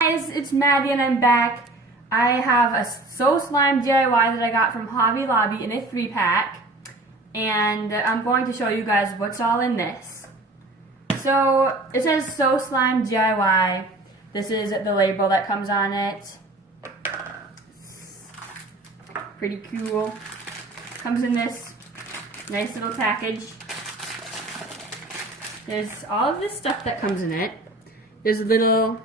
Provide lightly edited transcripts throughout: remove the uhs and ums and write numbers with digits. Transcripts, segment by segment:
Guys, it's Maddie and I'm back. I have a Slime DIY that I got from Hobby Lobby in a 3-pack, and I'm going to show you guys what's all in this. So it says Slime DIY. This is the label that comes on it. It's pretty cool. Comes in this nice little package. There's all of this stuff that comes in it. There's a little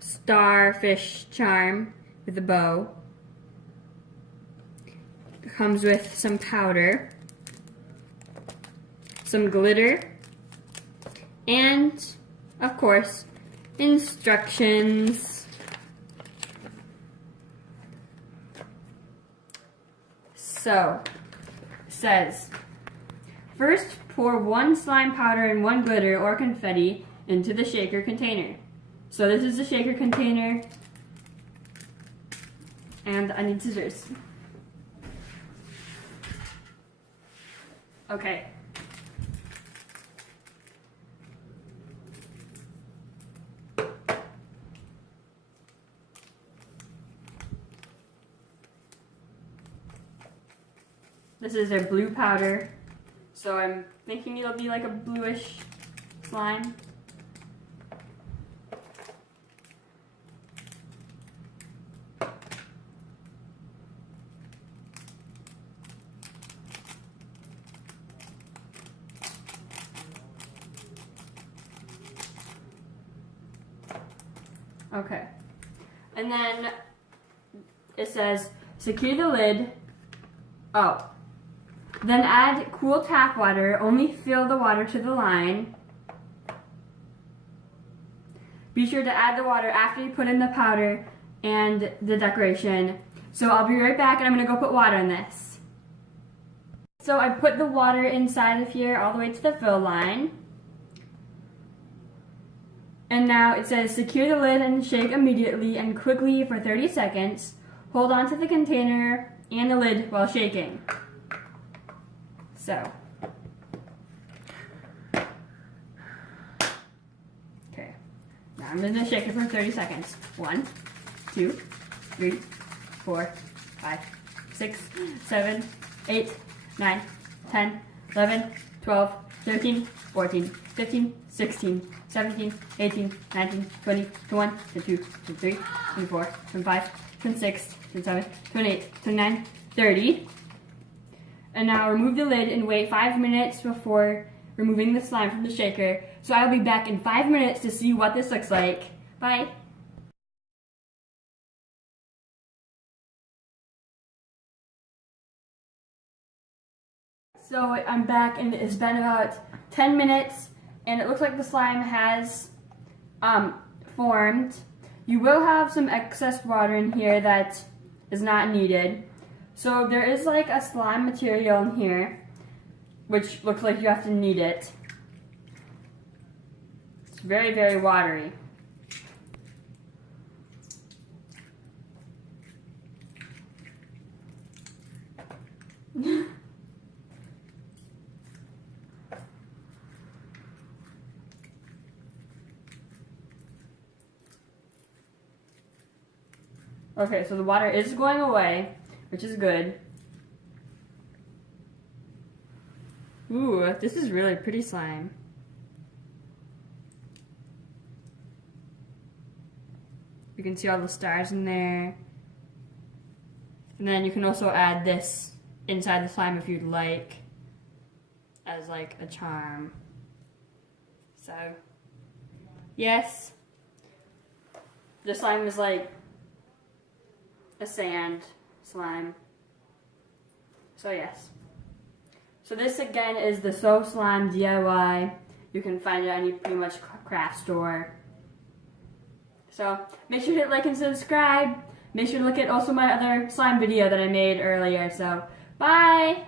starfish charm with a bow. It comes with some powder, some glitter, and, of course, instructions. So, it says, first pour 1 slime powder and 1 glitter or confetti into the shaker container. So this is the shaker container, and I need scissors. Okay. This is their blue powder, so I'm thinking it'll be like a bluish slime. Okay, and then it says secure the lid. Oh, then add cool tap water. Only fill the water to the line. Be sure to add the water after you put in the powder and the decoration. So I'll be right back, and I'm gonna go put water in this. So I put the water inside of here all the way to the fill line. And now it says secure the lid and shake immediately and quickly for 30 seconds. Hold on to the container and the lid while shaking. So. Okay. Now I'm going to shake it for 30 seconds. 1, 2, 3, 4, 5, 6, 7, 8, 9, 10, 11, 12, 13, 14, 15, 16, 17, 18, 19, 20, 21, 22, 23, 24, 25, 26, 27, 28, 29, 30. And now remove the lid and wait 5 minutes before removing the slime from the shaker. So I'll be back in 5 minutes to see what this looks like. Bye. So I'm back, and it's been about 10 minutes, and it looks like the slime has formed. You will have some excess water in here that is not needed. So there is like a slime material in here, which looks like you have to knead it. It's very, very watery. Okay, so the water is going away, which is good. Ooh, this is really pretty slime. You can see all the stars in there. And then you can also add this inside the slime if you'd like, as like a charm. So, yes, the slime is like a sand slime. So yes. So this again is the Slime DIY. You can find it at any pretty much craft store. So make sure to hit like and subscribe. Make sure to look at also my other slime video that I made earlier. So bye!